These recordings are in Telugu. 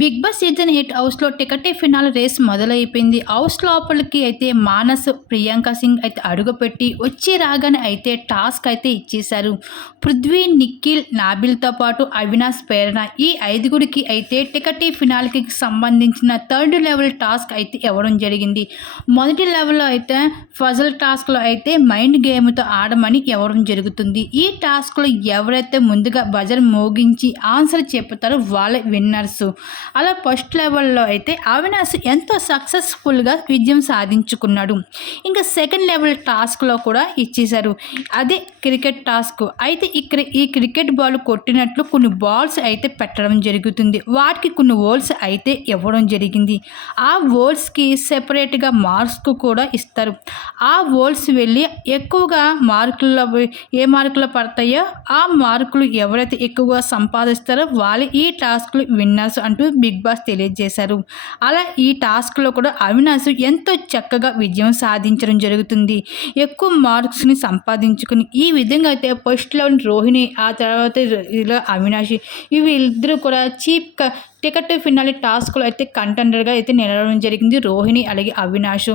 బిగ్ బాస్ సీజన్ 8 హౌస్‌లో టికెట్ ఫినాల్ రేస్ మొదలైపోయింది. హౌస్ లోపలికి అయితే మానస్, ప్రియాంక సింగ్ అయితే అడుగుపెట్టి వచ్చి రాగానే అయితే టాస్క్ అయితే ఇచ్చేశారు. పృథ్వీ, నిఖిల్, నాబిల్‌తో పాటు అవినాష్, ప్రేరణ ఈ ఐదుగురికి అయితే టికెట్ ఫినాల్‌కి సంబంధించిన థర్డ్ లెవెల్ టాస్క్ అయితే ఇవ్వడం జరిగింది. మొదటి లెవెల్‌లో అయితే పజిల్ టాస్క్‌లో అయితే మైండ్ గేమ్‌తో ఆడమని ఇవ్వడం జరుగుతుంది. ఈ టాస్క్‌లో ఎవరైతే ముందుగా బజర్ మోగించి ఆన్సర్ చెప్తారో వాళ్ళే విన్నర్స్. అలా ఫస్ట్ లెవెల్లో అయితే అవినాష్ ఎంతో సక్సెస్ఫుల్గా విజయం సాధించుకున్నాడు. ఇంకా సెకండ్ లెవెల్ టాస్క్లో కూడా ఇచ్చేశారు. అదే క్రికెట్ టాస్క్. అయితే ఈ క్రికెట్ బాల్ కొట్టినట్లు కొన్ని బాల్స్ అయితే పెట్టడం జరుగుతుంది. వాటికి కొన్ని హోల్స్ అయితే ఇవ్వడం జరిగింది. ఆ హోల్స్కి సెపరేట్గా మార్క్స్ కూడా ఇస్తారు. ఆ హోల్స్ వెళ్ళి ఎక్కువగా ఏ మార్కులు పడతాయో ఆ మార్కులు ఎవరైతే ఎక్కువగా సంపాదిస్తారో వాళ్ళే ఈ టాస్క్లు విన్నర్స్ అంటూ బిగ్ బాస్ తెలియజేశారు. అలా ఈ టాస్క్లో కూడా అవినాష్ ఎంతో చక్కగా విజయం సాధించడం జరుగుతుంది. ఎక్కువ మార్క్స్ని సంపాదించుకుని ఈ విధంగా అయితే ఫస్ట్లో రోహిణి, ఆ తర్వాత ఇలా అవినాష్ వీళ్ళిద్దరూ కూడా టికెట్ ఫినాలి టాస్క్లో అయితే కంటెండర్గా అయితే నిలవడం జరిగింది రోహిణి అలాగే అవినాష్.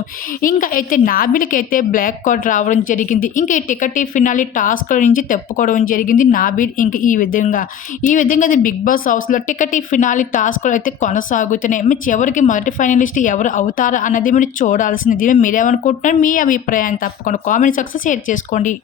ఇంకా అయితే నాబిల్కి అయితే బ్లాక్ కార్డ్ రావడం జరిగింది. ఇంకా ఈ టికెట్ ఫినాలి టాస్క్ల నుంచి తప్పుకోవడం జరిగింది నాబిల్. ఇంకా ఈ విధంగా అయితే బిగ్ బాస్ హౌస్లో టికెట్ ఫినాలి టాస్క్లు అయితే కొనసాగుతున్నాయి. మీ చివరికి మొదటి ఫైనలిస్ట్ ఎవరు అవుతారా అన్నది మీరు చూడాల్సినది. మీరేమనుకుంటున్నారు? మీ అభిప్రాయాన్ని తప్పకుండా కామెంట్ సెక్షన్లో షేర్ చేసుకోండి.